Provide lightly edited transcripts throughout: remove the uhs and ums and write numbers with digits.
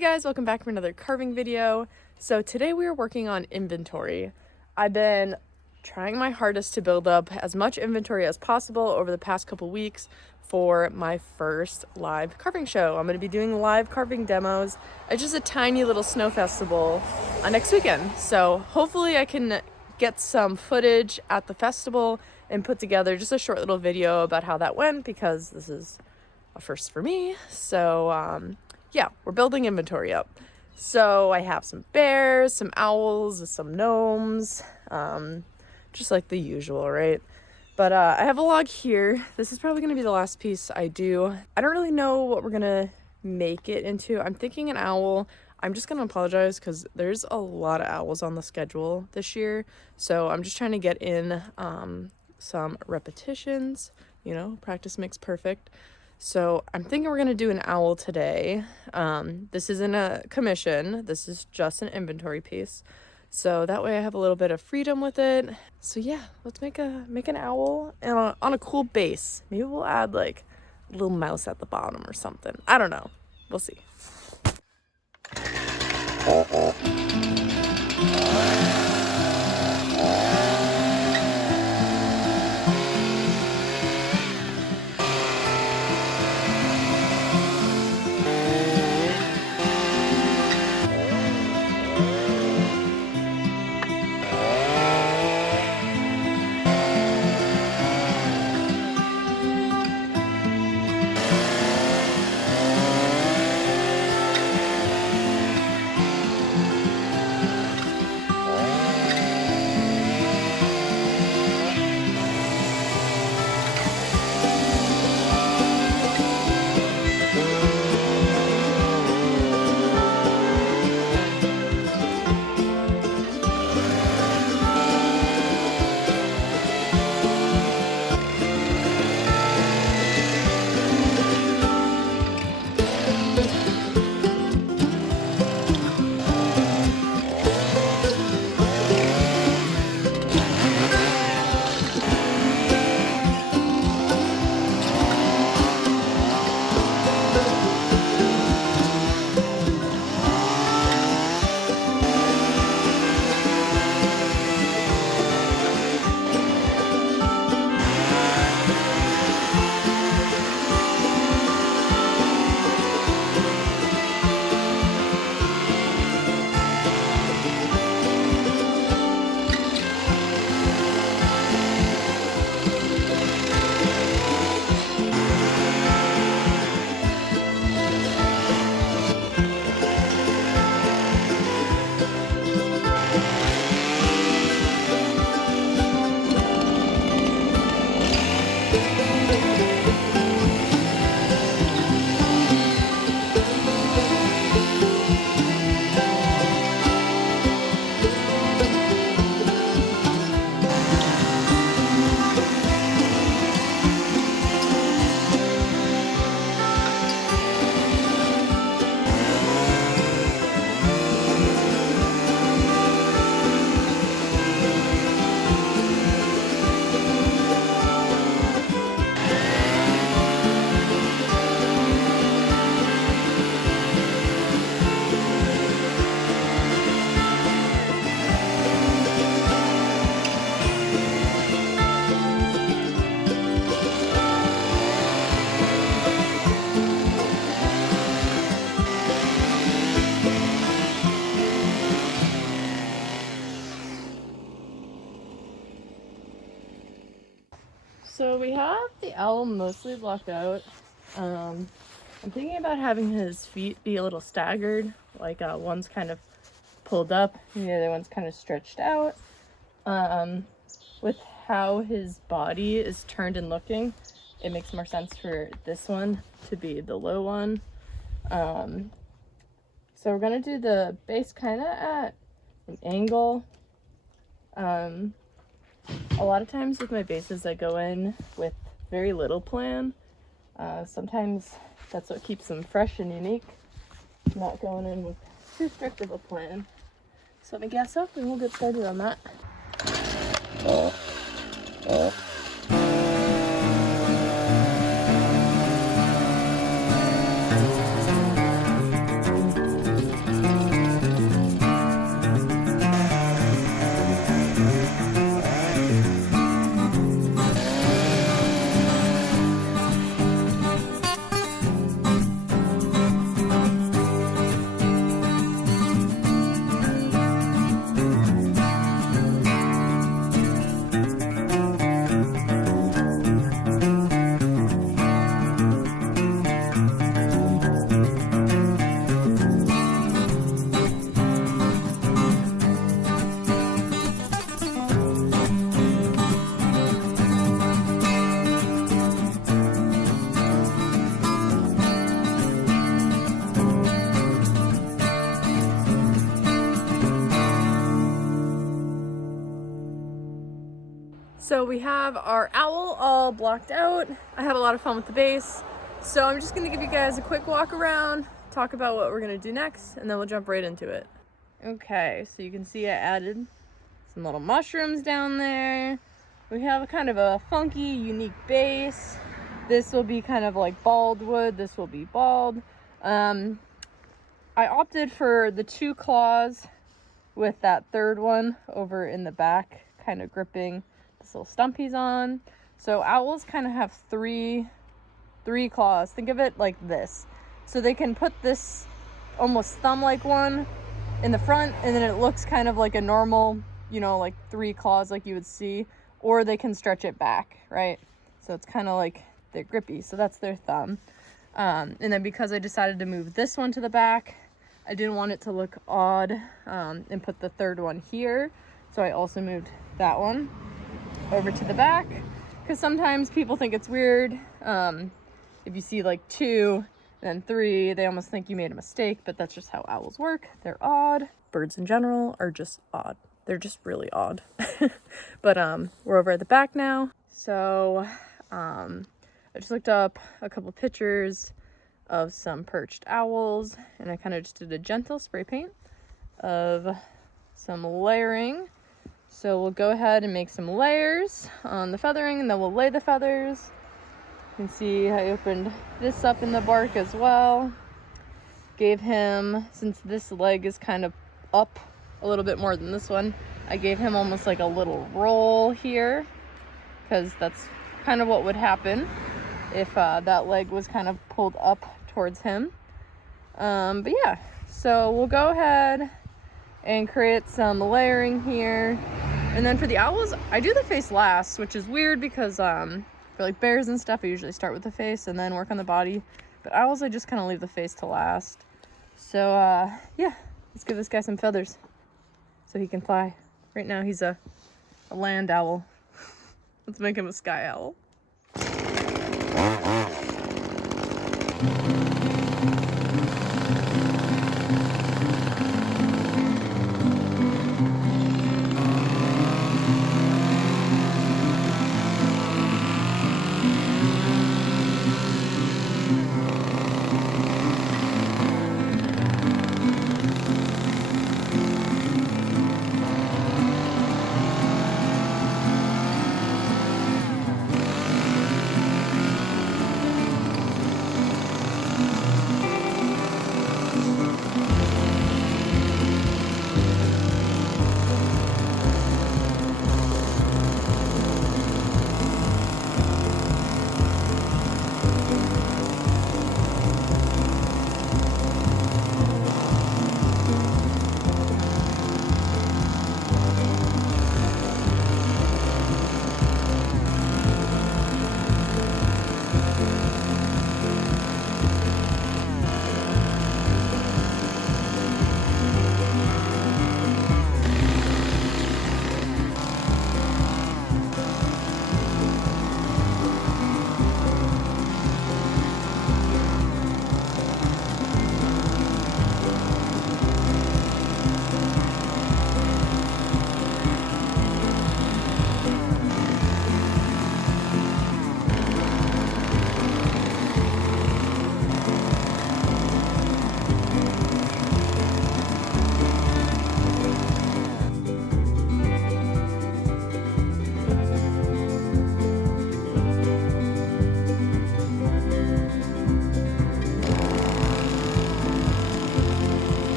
guys, welcome back for another carving video. So today we are working on inventory. I've been trying my hardest to build up as much inventory as possible over the past couple weeks for my first live carving show. I'm going to be doing live carving demos at just a tiny little snow festival next weekend. So hopefully I can get some footage at the festival and put together just a short little video about how that went, because this is a first for me. So yeah, we're building inventory up. So I have some bears, some owls, some gnomes, just like the usual, right? But I have a log here. This is probably going to be the last piece I do. I don't really know what we're going to make it into. I'm thinking an owl. I'm just going to apologize because there's a lot of owls on the schedule this year. So I'm just trying to get in some repetitions. You know, practice makes perfect. So I'm thinking we're going to do an owl today. This isn't a commission. This is just an inventory piece. So that way I have a little bit of freedom with it. So yeah, let's make an owl and on a cool base. Maybe we'll add like a little mouse at the bottom or something. I don't know. We'll see. So we have the owl mostly blocked out. I'm thinking about having his feet be a little staggered, like one's kind of pulled up and the other one's kind of stretched out. With how his body is turned and looking, it makes more sense for this one to be the low one. So we're gonna do the base kind of at an angle. A lot of times with my bases, I go in with very little plan. Sometimes that's what keeps them fresh and unique. Not going in with too strict of a plan. So let me gas up and we'll get started on that. So we have our owl all blocked out. I had a lot of fun with the base. So I'm just gonna give you guys a quick walk around, talk about what we're gonna do next, and then we'll jump right into it. Okay, so you can see I added some little mushrooms down there. We have a kind of a funky, unique base. This will be kind of like bald wood. This will be bald. I opted for the 2 claws with that third one over in the back, kind of gripping this little stump he's on. So owls kind of have three claws. Think of it like this. So they can put this almost thumb-like one in the front, and then it looks kind of like a normal, you know, like 3 claws like you would see, or they can stretch it back, right? So it's kind of like they're grippy. So that's their thumb. And then because I decided to move this one to the back, I didn't want it to look odd, and put the third one here. So I also moved that one over to the back, because sometimes people think it's weird. If you see like 2, then 3, they almost think you made a mistake, but that's just how owls work. They're odd. Birds in general are just odd. They're just really odd. But we're over at the back now. So I just looked up a couple pictures of some perched owls, and I kind of just did a gentle spray paint of some layering. So we'll go ahead and make some layers on the feathering, and then we'll lay the feathers. You can see I opened this up in the bark as well. Gave him, since this leg is kind of up a little bit more than this one, I gave him almost like a little roll here, because that's kind of what would happen if that leg was kind of pulled up towards him. But yeah, so we'll go ahead and create some layering here. And then for the owls, I do the face last, which is weird because for like bears and stuff, I usually start with the face and then work on the body. But owls, I just kind of leave the face to last. So yeah, let's give this guy some feathers so he can fly. Right now he's a land owl. Let's make him a sky owl.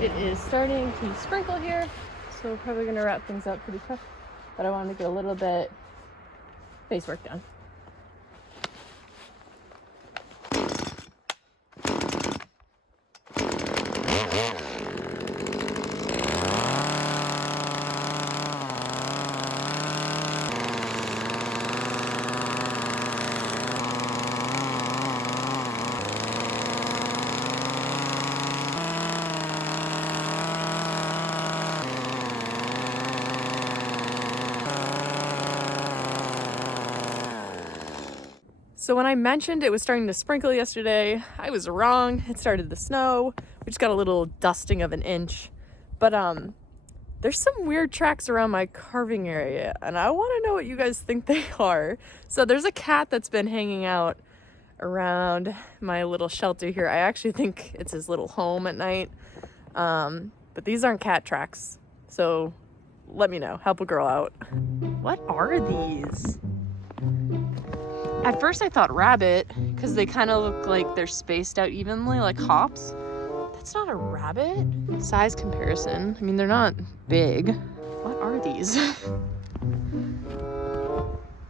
It is starting to sprinkle here, so we're probably gonna wrap things up pretty quick, but I wanted to get a little bit face work done. So when I mentioned it was starting to sprinkle yesterday, I was wrong. It started to snow. We just got a little dusting of an inch. But there's some weird tracks around my carving area, and I want to know what you guys think they are. So there's a cat that's been hanging out around my little shelter here. I actually think it's his little home at night. But these aren't cat tracks. So let me know. Help a girl out. What are these? At first I thought rabbit, because they kind of look like they're spaced out evenly, like hops. That's not a rabbit. Size comparison. I mean, they're not big. What are these?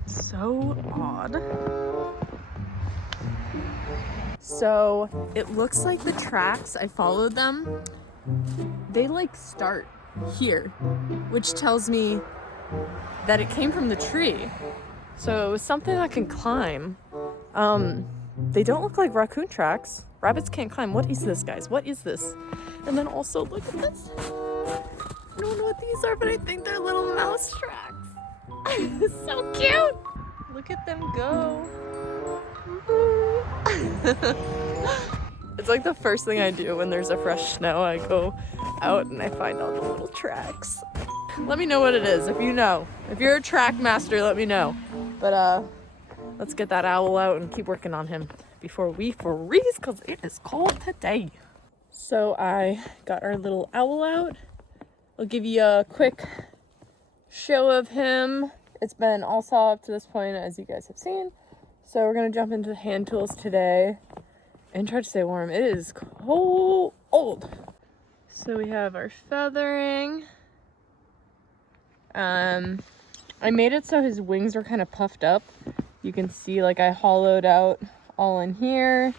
So odd. So it looks like the tracks, I followed them. They like start here, which tells me that it came from the tree. So it was something that can climb. They don't look like raccoon tracks. Rabbits can't climb. What is this, guys? What is this? And then also, look at this. I don't know what these are, but I think they're little mouse tracks. So cute. Look at them go. It's like the first thing I do when there's a fresh snow. I go out and I find all the little tracks. Let me know what it is if you know. If you're a track master, let me know. But let's get that owl out and keep working on him before we freeze, because it is cold today. So I got our little owl out. I'll give you a quick show of him. It's been all saw up to this point, as you guys have seen. So we're gonna jump into the hand tools today and try to stay warm. It is cold. So we have our feathering. I made it so his wings are kind of puffed up. You can see like I hollowed out all in here,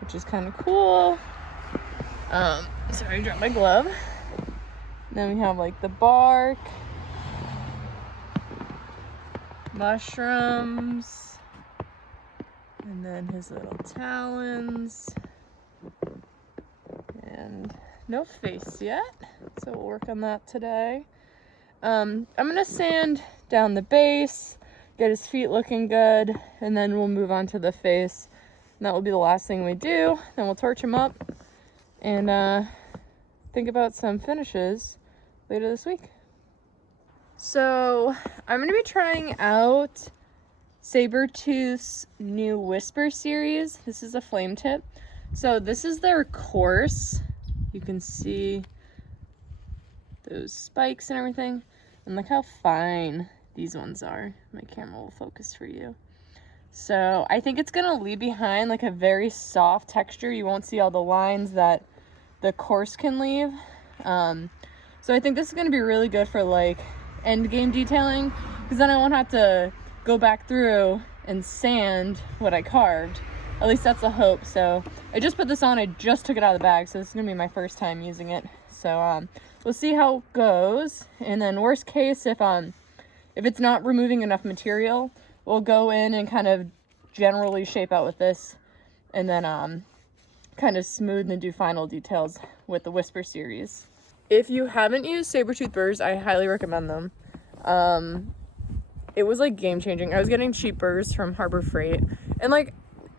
which is kind of cool. Sorry, I dropped my glove. Then we have like the bark, mushrooms, and then his little talons, and no face yet, so we'll work on that today. I'm gonna sand down the base, get his feet looking good, and then we'll move on to the face. And that will be the last thing we do. Then we'll torch him up and think about some finishes later this week. So I'm gonna be trying out Sabertooth's new Whisper series. This is a flame tip. So this is their coarse. You can see those spikes and everything. And look how fine these ones are. My camera will focus for you. So I think it's gonna leave behind like a very soft texture. You won't see all the lines that the coarse can leave. So I think this is gonna be really good for like end game detailing, because then I won't have to go back through and sand what I carved. At least that's the hope. So I just put this on. I just took it out of the bag, so this is gonna be my first time using it. So we'll see how it goes. And then worst case, if it's not removing enough material, we'll go in and kind of generally shape out with this, and then kind of smooth and do final details with the Whisper series. If you haven't used Sabertooth burrs, I highly recommend them. It was like game changing. I was getting cheap burrs from Harbor Freight, and like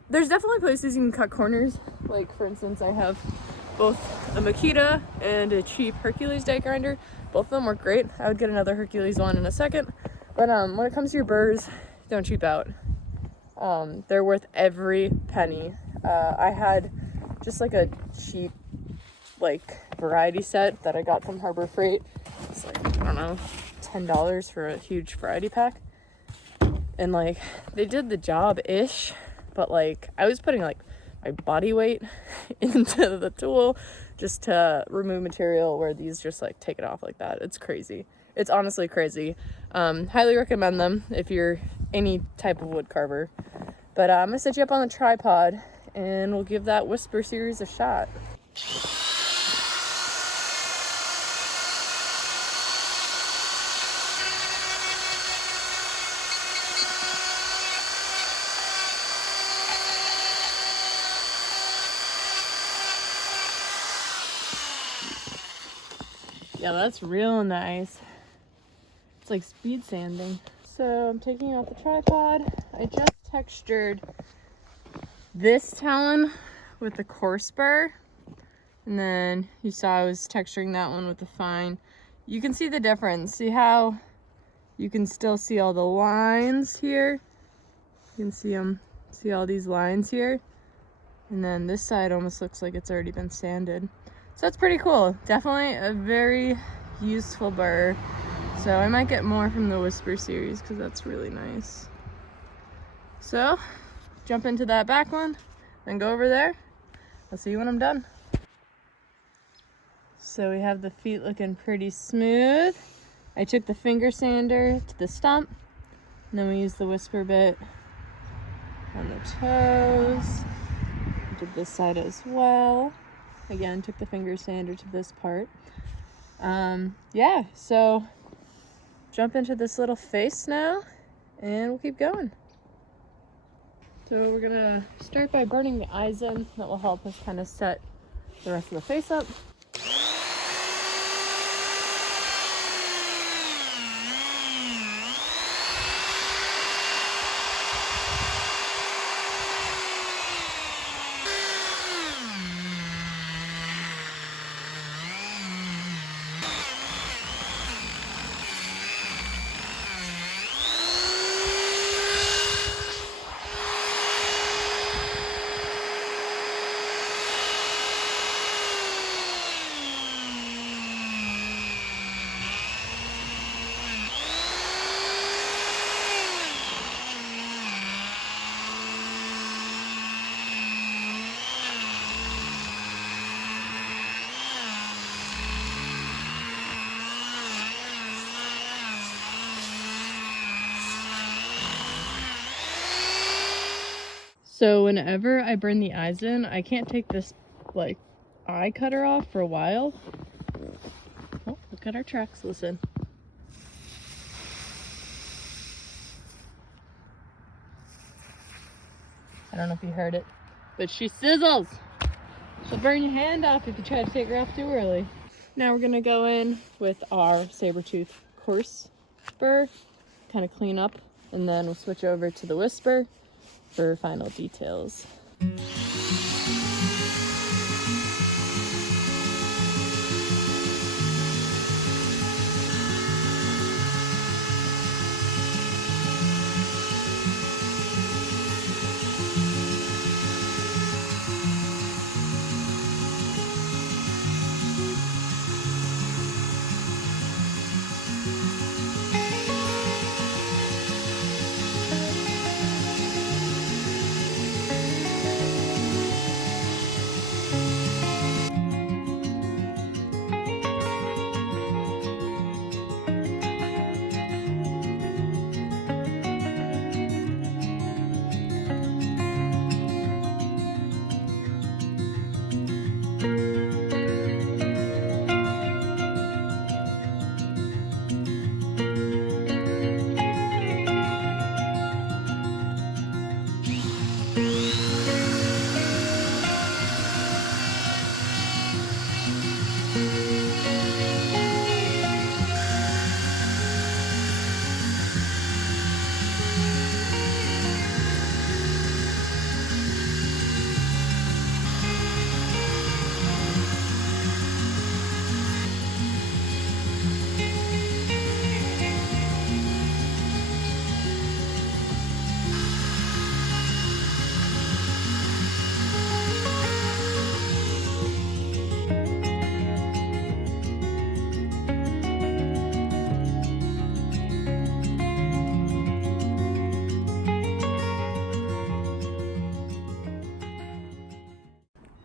there's definitely places you can cut corners. Like for instance, I have both a Makita and a cheap Hercules die grinder. Both of them work great. I would get another Hercules one in a second. But when it comes to your burrs, don't cheap out. They're worth every penny. I had just like a cheap like variety set that I got from Harbor Freight. It's like, I don't know, $10 for a huge variety pack. And like they did the job-ish, but like I was putting like my body weight into the tool just to remove material, where these just like take it off like that. It's crazy. It's honestly crazy. Highly recommend them if you're any type of wood carver. But I'm gonna set you up on the tripod and we'll give that Whisper series a shot. Yeah, that's real nice. It's like speed sanding. So I'm taking out the tripod. I just textured this talon with the coarse burr, and then you saw I was texturing that one with the fine. You can see the difference. See how you can still see all the lines here? You can see them, see all these lines here? And then this side almost looks like it's already been sanded. So it's pretty cool. Definitely a very useful burr. So I might get more from the Whisper series because that's really nice. So jump into that back one, then go over there. I'll see you when I'm done. So we have the feet looking pretty smooth. I took the finger sander to the stump, and then we used the Whisper bit on the toes. Did this side as well. Again, took the finger sander to this part. Yeah, so jump into this little face now, and we'll keep going. So we're gonna start by burning the eyes in. That will help us kind of set the rest of the face up. So whenever I burn the eyes in, I can't take this like eye cutter off for a while. Oh, look at our tracks, listen. I don't know if you heard it, but she sizzles. She'll burn your hand off if you try to take her off too early. Now we're gonna go in with our saber-tooth coarse burr, kind of clean up, and then we'll switch over to the Whisper for final details.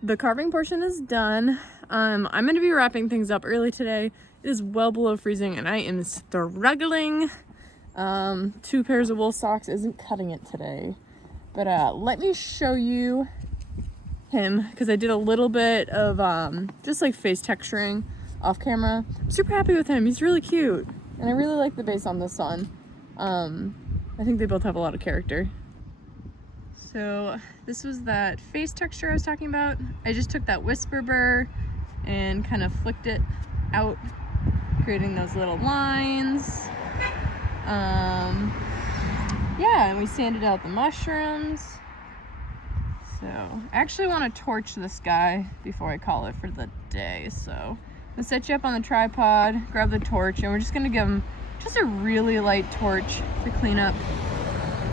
The carving portion is done. I'm going to be wrapping things up early today. It is well below freezing and I am struggling. 2 pairs of wool socks isn't cutting it today. But let me show you him because I did a little bit of just like face texturing off camera. I'm super happy with him. He's really cute. And I really like the base on this one. I think they both have a lot of character. So this was that face texture I was talking about. I just took that Whisper burr and kind of flicked it out, creating those little lines. Yeah, and we sanded out the mushrooms. So I actually want to torch this guy before I call it for the day. So I'm gonna set you up on the tripod, grab the torch, and we're just gonna give him just a really light torch to clean up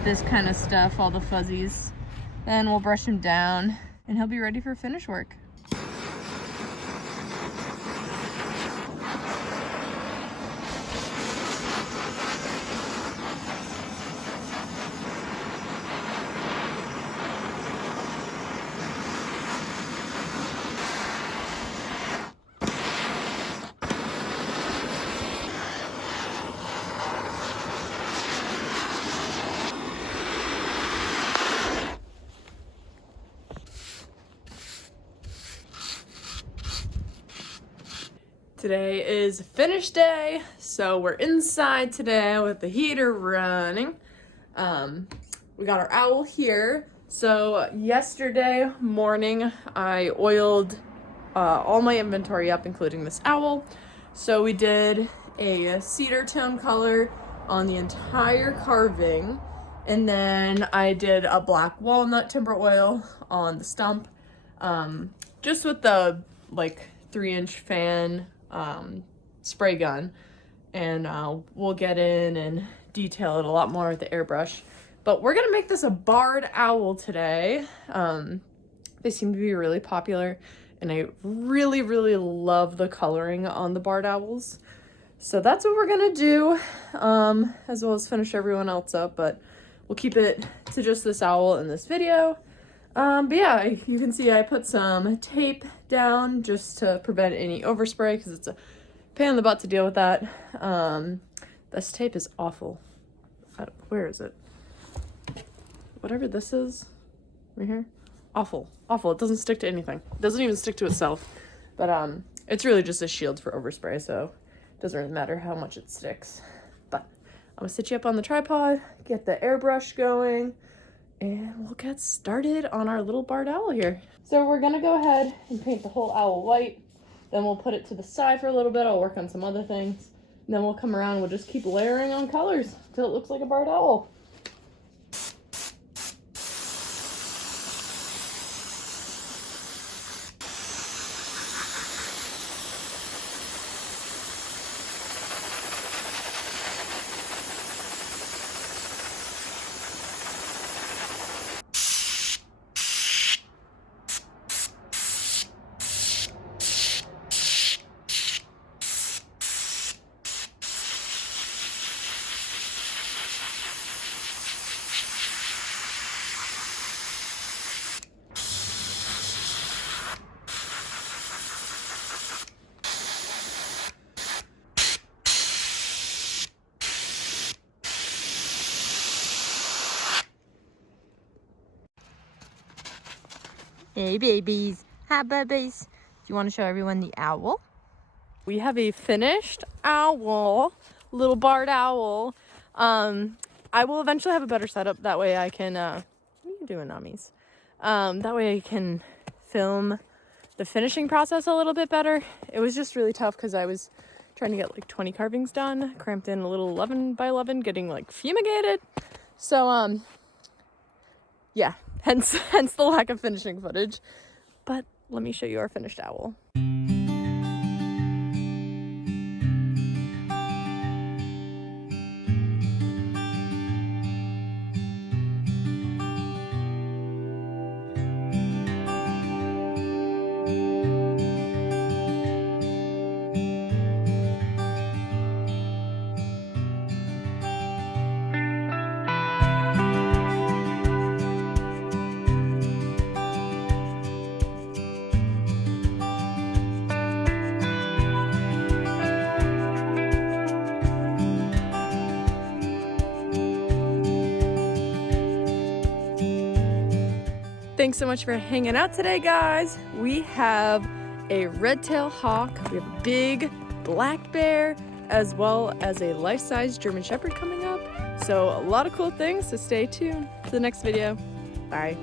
this kind of stuff, all the fuzzies. Then we'll brush him down and he'll be ready for finish work. Today is finish day, so we're inside today with the heater running. We got our owl here. So yesterday morning, I oiled all my inventory up, including this owl. So we did a cedar tone color on the entire carving, and then I did a black walnut timber oil on the stump, just with the like 3-inch fan spray gun, and we'll get in and detail it a lot more with the airbrush. But we're gonna make this a barred owl today. They seem to be really popular, and I really love the coloring on the barred owls. So that's what we're gonna do, as well as finish everyone else up, but we'll keep it to just this owl in this video. But yeah, you can see I put some tape down just to prevent any overspray, because it's a pain in the butt to deal with that. This tape is awful. Where is it? Whatever this is, right here. Awful. It doesn't stick to anything. It doesn't even stick to itself. But it's really just a shield for overspray, so it doesn't really matter how much it sticks. But I'm gonna sit you up on the tripod, get the airbrush going, and we'll get started on our little barred owl here. So we're gonna go ahead and paint the whole owl white. Then we'll put it to the side for a little bit. I'll work on some other things. And then we'll come around and we'll just keep layering on colors until it looks like a barred owl. Hey babies, hi babies. Do you want to show everyone the owl? We have a finished owl, little barred owl. I will eventually have a better setup. That way I can, what are you doing, Namis? That way I can film the finishing process a little bit better. It was just really tough because I was trying to get like 20 carvings done, cramped in a little 11 by 11, getting like fumigated. So, yeah, hence the lack of finishing footage. But let me show you our finished owl. Thanks so much for hanging out today, guys. We have a red-tailed hawk, we have a big black bear, as well as a life-size German Shepherd coming up. So a lot of cool things, so stay tuned for the next video. Bye.